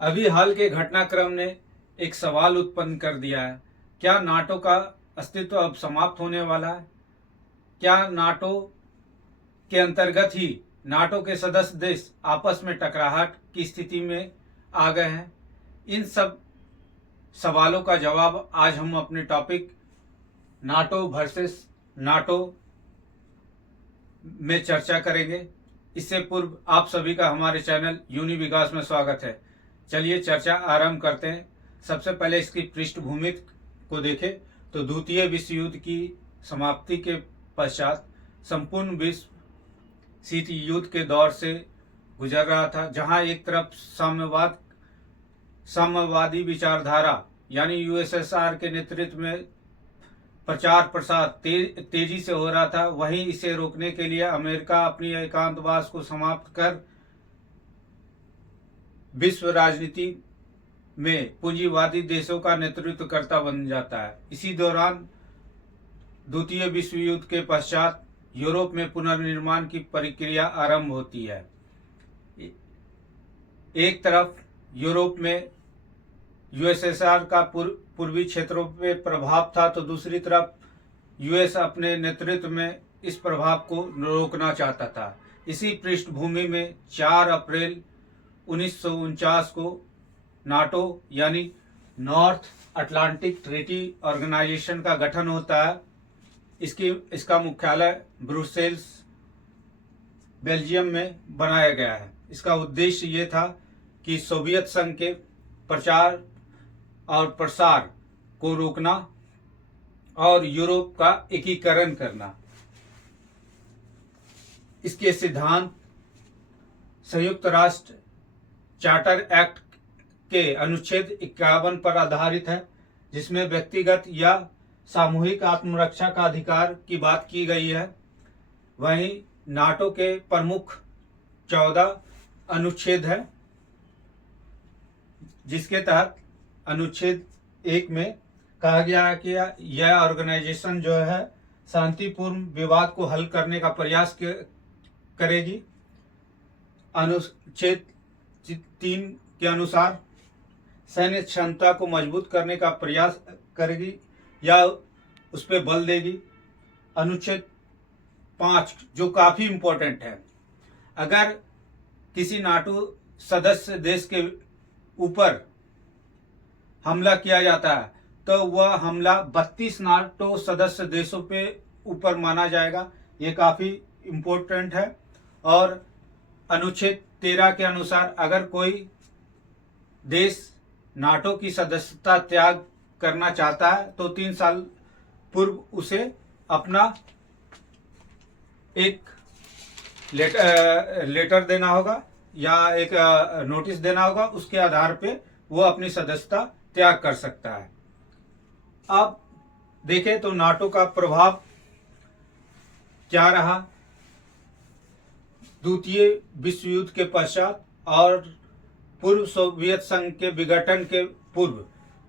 अभी हाल के घटनाक्रम ने एक सवाल उत्पन्न कर दिया है। क्या नाटो का अस्तित्व अब समाप्त होने वाला है? क्या नाटो के अंतर्गत ही नाटो के सदस्य देश आपस में टकराहट की स्थिति में आ गए हैं? इन सब सवालों का जवाब आज हम अपने टॉपिक नाटो वर्सेस नाटो में चर्चा करेंगे। इससे पूर्व आप सभी का हमारे चैनल यूनि विकास में स्वागत है। चलिए चर्चा आरंभ करते हैं। सबसे पहले इसकी पृष्ठभूमि को देखें तो द्वितीय विश्व युद्ध की समाप्ति के पश्चात संपूर्ण विश्व शीत युद्ध के दौर से गुजर रहा था, जहां एक तरफ साम्यवादी विचारधारा यानी यूएसएसआर के नेतृत्व में प्रचार प्रसार तेजी से हो रहा था, वहीं इसे रोकने के लिए अमेरिका अपनी एकांतवास को समाप्त कर विश्व राजनीति में पूंजीवादी देशों का नेतृत्व करता बन जाता है। इसी दौरान द्वितीय विश्व युद्ध के पश्चात यूरोप में पुनर्निर्माण की प्रक्रिया आरंभ होती है। एक तरफ यूरोप में यूएसएसआर का पूर्वी क्षेत्रों पे प्रभाव था, तो दूसरी तरफ यूएस अपने नेतृत्व में इस प्रभाव को रोकना चाहता था। इसी पृष्ठभूमि में 4 अप्रैल 1949 को नाटो यानी नॉर्थ अटलांटिक ट्रीटी ऑर्गेनाइजेशन का गठन होता है। इसका मुख्यालय ब्रुसेल्स बेल्जियम में बनाया गया है। इसका उद्देश्य ये था कि सोवियत संघ के प्रचार और प्रसार को रोकना और यूरोप का एकीकरण करना। इसके सिद्धांत संयुक्त राष्ट्र चार्टर एक्ट के अनुच्छेद 51 पर आधारित है, जिसमें व्यक्तिगत या सामूहिक आत्मरक्षा का अधिकार की बात की गई है। वहीं नाटो के प्रमुख 14 अनुच्छेद है, जिसके तहत अनुच्छेद 1 में कहा गया है कि यह ऑर्गेनाइजेशन जो है शांतिपूर्ण विवाद को हल करने का प्रयास करेगी। अनुच्छेद 3 के अनुसार सैन्य क्षमता को मजबूत करने का प्रयास करेगी या उस पर बल देगी। अनुच्छेद 5 जो काफी इंपॉर्टेंट है, अगर किसी नाटो सदस्य देश के ऊपर हमला किया जाता है तो वह हमला 32 नाटो सदस्य देशों पे ऊपर माना जाएगा। ये काफी इम्पोर्टेंट है। और अनुच्छेद 13 के अनुसार अगर कोई देश नाटो की सदस्यता त्याग करना चाहता है तो 3 साल पूर्व उसे अपना एक लेटर देना होगा या एक नोटिस देना होगा। उसके आधार पे वो अपनी सदस्यता त्याग कर सकता है। अब देखें तो नाटो का प्रभाव क्या रहा द्वितीय विश्व युद्ध के पश्चात और पूर्व सोवियत संघ के विघटन के पूर्व।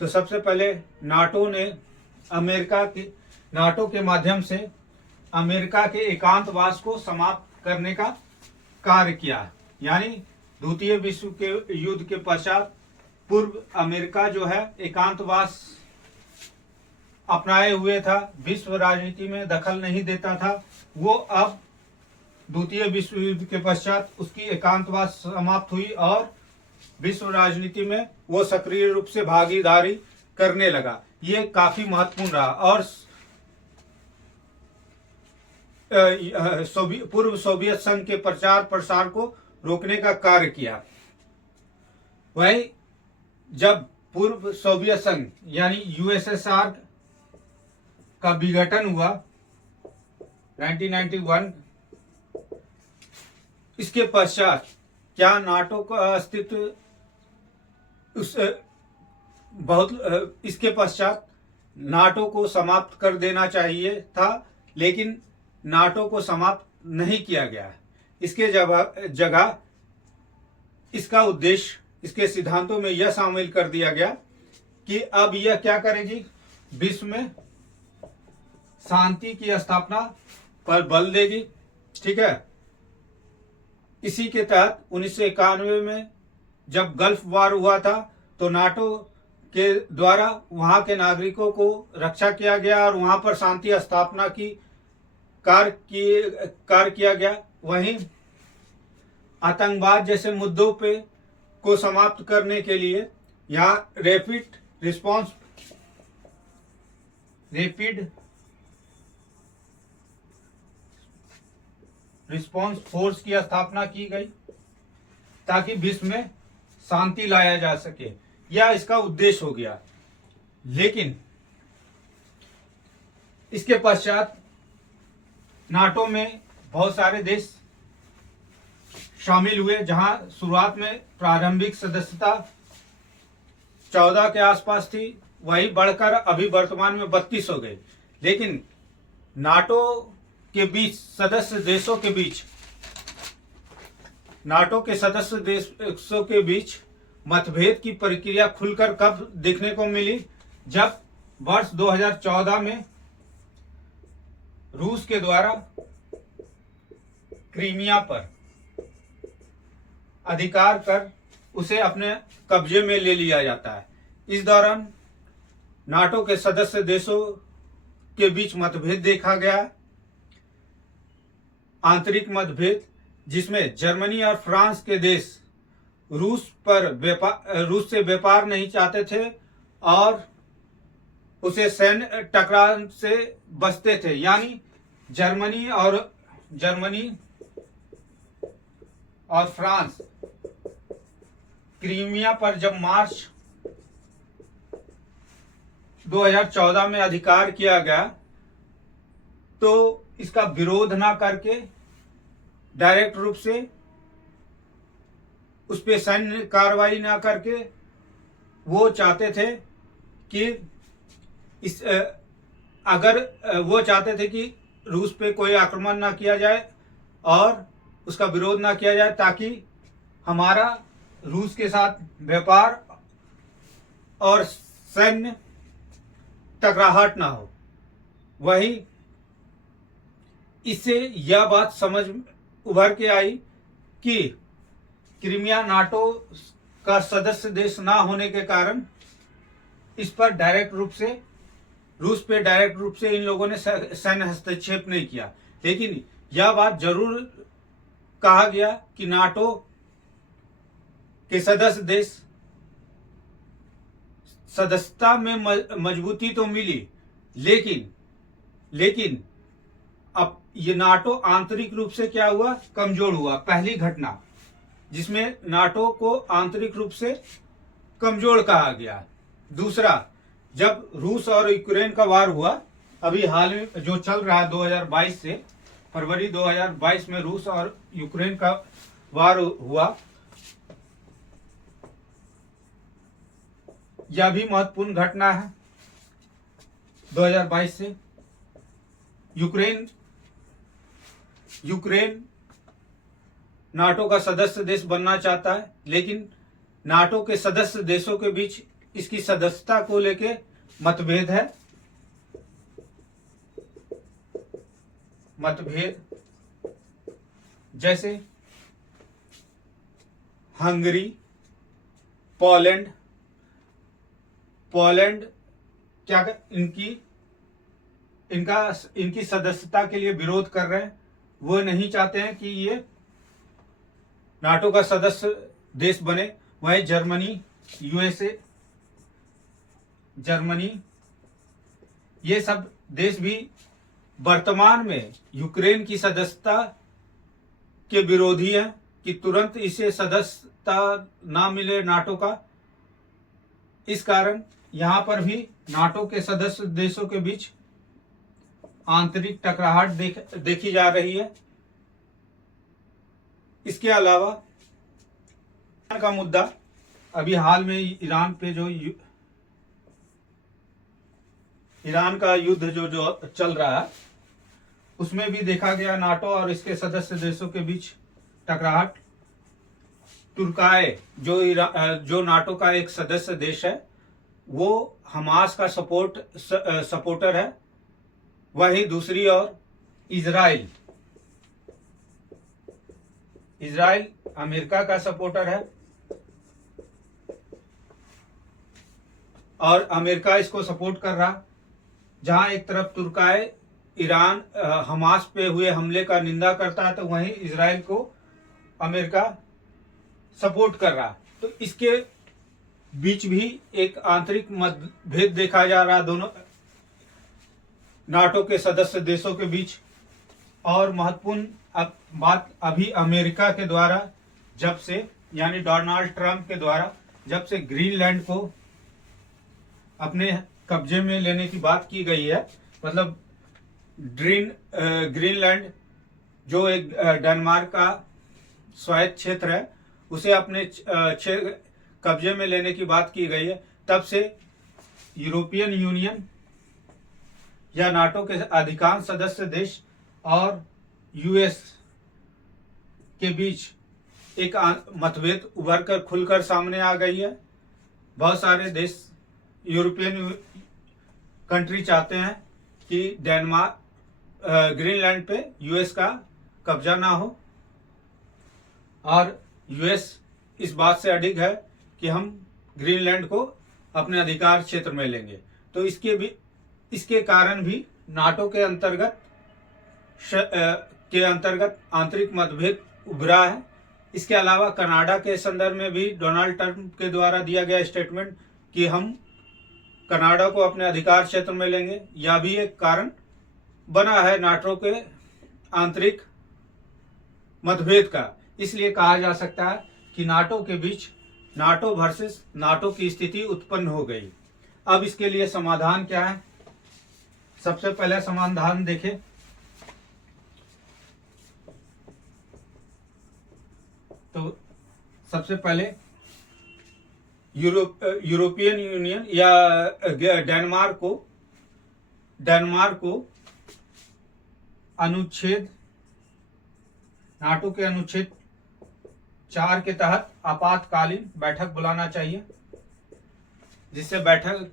तो सबसे पहले नाटो के माध्यम से अमेरिका के एकांतवास को समाप्त करने का कार्य किया। यानी द्वितीय विश्व के युद्ध के पश्चात पूर्व अमेरिका जो है एकांतवास अपनाए हुए था, विश्व राजनीति में दखल नहीं देता था। वो अब द्वितीय विश्व युद्ध के पश्चात उसकी एकांतवास समाप्त हुई और विश्व राजनीति में वो सक्रिय रूप से भागीदारी करने लगा। ये काफी महत्वपूर्ण रहा और पूर्व सोवियत संघ के प्रचार प्रसार को रोकने का कार्य किया। वहीं जब पूर्व सोवियत संघ यानी यूएसएसआर का विघटन हुआ 1991, इसके पश्चात क्या नाटो का अस्तित्व इसके पश्चात नाटो को समाप्त कर देना चाहिए था, लेकिन नाटो को समाप्त नहीं किया गया। इसके जगह इसका उद्देश्य इसके सिद्धांतों में यह शामिल कर दिया गया कि अब यह क्या करेगी, विश्व में शांति की स्थापना पर बल देगी। ठीक है। इसी के तहत 1991 में जब गल्फ वार हुआ था तो नाटो के द्वारा वहां के नागरिकों को रक्षा किया गया और वहां पर शांति स्थापना की कार्य किया गया। वहीं आतंकवाद जैसे मुद्दों पे को समाप्त करने के लिए यहाँ रैपिड रिस्पांस फोर्स की स्थापना की गई ताकि विश्व में शांति लाया जा सके। यह इसका उद्देश्य हो गया। लेकिन इसके पश्चात नाटो में बहुत सारे देश शामिल हुए, जहां शुरुआत में प्रारंभिक सदस्यता 14 के आसपास थी, वही बढ़कर अभी वर्तमान में 32 हो गई। लेकिन नाटो के बीच सदस्य देशों के बीच नाटो के सदस्य देशों के बीच मतभेद की प्रक्रिया खुलकर कब देखने को मिली, जब वर्ष 2014 में रूस के द्वारा क्रीमिया पर अधिकार कर उसे अपने कब्जे में ले लिया जाता है। इस दौरान नाटो के सदस्य देशों के बीच मतभेद देखा गया, आंतरिक मतभेद, जिसमें जर्मनी और फ्रांस के देश रूस से व्यापार नहीं चाहते थे और उसे सैन्य टकराव से बचते थे। यानी जर्मनी और फ्रांस क्रीमिया पर जब मार्च 2014 में अधिकार किया गया तो इसका विरोध ना करके डायरेक्ट रूप से उस पर सैन्य कार्रवाई ना करके वो चाहते थे कि वो चाहते थे कि रूस पे कोई आक्रमण ना किया जाए और उसका विरोध ना किया जाए, ताकि हमारा रूस के साथ व्यापार और सैन्य टकराहट ना हो। वही इससे यह बात समझ उभर के आई कि क्रीमिया नाटो का सदस्य देश ना होने के कारण इस पर डायरेक्ट रूप से रूस पे डायरेक्ट रूप से इन लोगों ने सैन्य हस्तक्षेप नहीं किया। लेकिन यह बात जरूर कहा गया कि नाटो के सदस्य देश सदस्यता में मजबूती तो मिली, लेकिन अब ये नाटो आंतरिक रूप से क्या हुआ, कमजोर हुआ। पहली घटना जिसमें नाटो को आंतरिक रूप से कमजोर कहा गया। दूसरा, जब रूस और यूक्रेन का वार हुआ, अभी हाल में जो चल रहा है 2022 से फरवरी 2022 में रूस और यूक्रेन का वार हुआ, यह भी महत्वपूर्ण घटना है। 2022 से यूक्रेन नाटो का सदस्य देश बनना चाहता है, लेकिन नाटो के सदस्य देशों के बीच इसकी सदस्यता को लेके मतभेद है। जैसे हंगरी, पोलैंड क्या इनकी सदस्यता के लिए विरोध कर रहे हैं। वो नहीं चाहते हैं कि ये नाटो का सदस्य देश बने। वहीं जर्मनी ये सब देश भी वर्तमान में यूक्रेन की सदस्यता के विरोधी हैं कि तुरंत इसे सदस्यता ना मिले नाटो का। इस कारण यहां पर भी नाटो के सदस्य देशों के बीच आंतरिक टकराहट देखी जा रही है। इसके अलावा ईरान का मुद्दा, अभी हाल में ईरान पे जो ईरान का युद्ध जो चल रहा है, उसमें भी देखा गया नाटो और इसके सदस्य देशों के बीच टकराहट। तुर्काय जो नाटो का एक सदस्य देश है, वो हमास का सपोर्टर है। वही दूसरी ओर इजराइल अमेरिका का सपोर्टर है। और अमेरिका इसको सपोर्ट कर रहा। जहां एक तरफ तुर्काए ईरान हमास पे हुए हमले का निंदा करता है, तो वहीं इजराइल को अमेरिका सपोर्ट कर रहा। तो इसके बीच भी एक आंतरिक मतभेद देखा जा रहा दोनों नाटो के सदस्य देशों के बीच। और महत्वपूर्ण बात अभी अमेरिका के द्वारा जब से, यानी डोनाल्ड ट्रंप के द्वारा जब से ग्रीनलैंड को अपने कब्जे में लेने की बात की गई है, मतलब ग्रीनलैंड जो एक डेनमार्क का स्वायत्त क्षेत्र है, उसे अपने कब्जे में लेने की बात की गई है, तब से यूरोपियन यूनियन या नाटो के अधिकांश सदस्य देश और यूएस के बीच एक मतभेद उभर कर खुलकर सामने आ गई है। बहुत सारे देश यूरोपियन कंट्री चाहते हैं कि ग्रीनलैंड पे यूएस का कब्जा ना हो, और यूएस इस बात से अडिग है कि हम ग्रीनलैंड को अपने अधिकार क्षेत्र में लेंगे। तो इसके कारण भी नाटो के अंतर्गत आंतरिक मतभेद उभरा है। इसके अलावा कनाडा के संदर्भ में भी डोनाल्ड ट्रंप के द्वारा दिया गया स्टेटमेंट कि हम कनाडा को अपने अधिकार क्षेत्र में लेंगे, यह भी एक कारण बना है नाटो के आंतरिक मतभेद का। इसलिए कहा जा सकता है कि नाटो के बीच नाटो वर्सेस नाटो की स्थिति उत्पन्न हो गई। अब इसके लिए समाधान क्या है? सबसे पहले समाधान देखें तो सबसे पहले यूरोपियन यूनियन या डेनमार्क को नाटो के अनुच्छेद 4 के तहत आपातकालीन बैठक बुलाना चाहिए, जिससे बैठक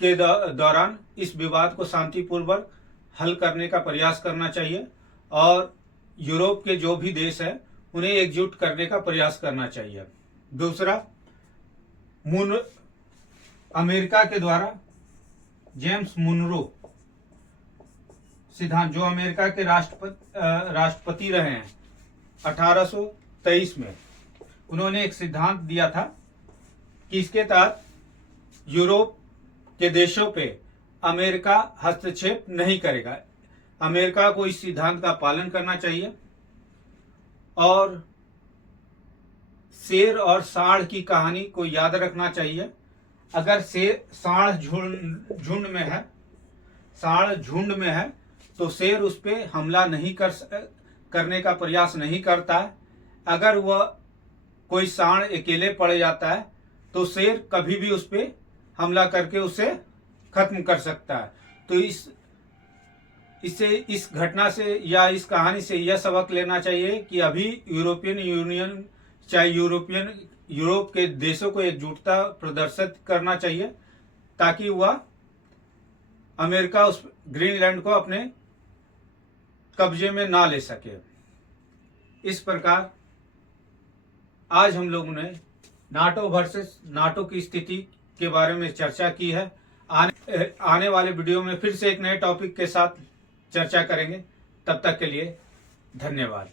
के दौरान इस विवाद को शांतिपूर्वक हल करने का प्रयास करना चाहिए, और यूरोप के जो भी देश हैं उन्हें एकजुट करने का प्रयास करना चाहिए। दूसरा, अमेरिका के द्वारा जेम्स मुनरो सिद्धांत, जो अमेरिका के राष्ट्रपति रहे हैं 1823 में, उन्होंने एक सिद्धांत दिया था कि इसके तहत यूरोप के देशों पे अमेरिका हस्तक्षेप नहीं करेगा। अमेरिका को इस सिद्धांत का पालन करना चाहिए, और शेर और सांड की कहानी को याद रखना चाहिए। अगर सांड झुंड में है तो शेर उस पर हमला नहीं करने का प्रयास नहीं करता है। अगर वह कोई सांड अकेले पड़ जाता है तो शेर कभी भी उस पर हमला करके उसे खत्म कर सकता है। तो इस घटना से या इस कहानी से यह सबक लेना चाहिए कि अभी यूरोपियन यूनियन चाहे यूरोप के देशों को एकजुटता प्रदर्शित करना चाहिए, ताकि वह अमेरिका उस ग्रीनलैंड को अपने कब्जे में ना ले सके। इस प्रकार आज हम लोगों ने नाटो वर्सेस नाटो की स्थिति के बारे में चर्चा की है। आने वाले वीडियो में फिर से एक नए टॉपिक के साथ चर्चा करेंगे। तब तक के लिए धन्यवाद।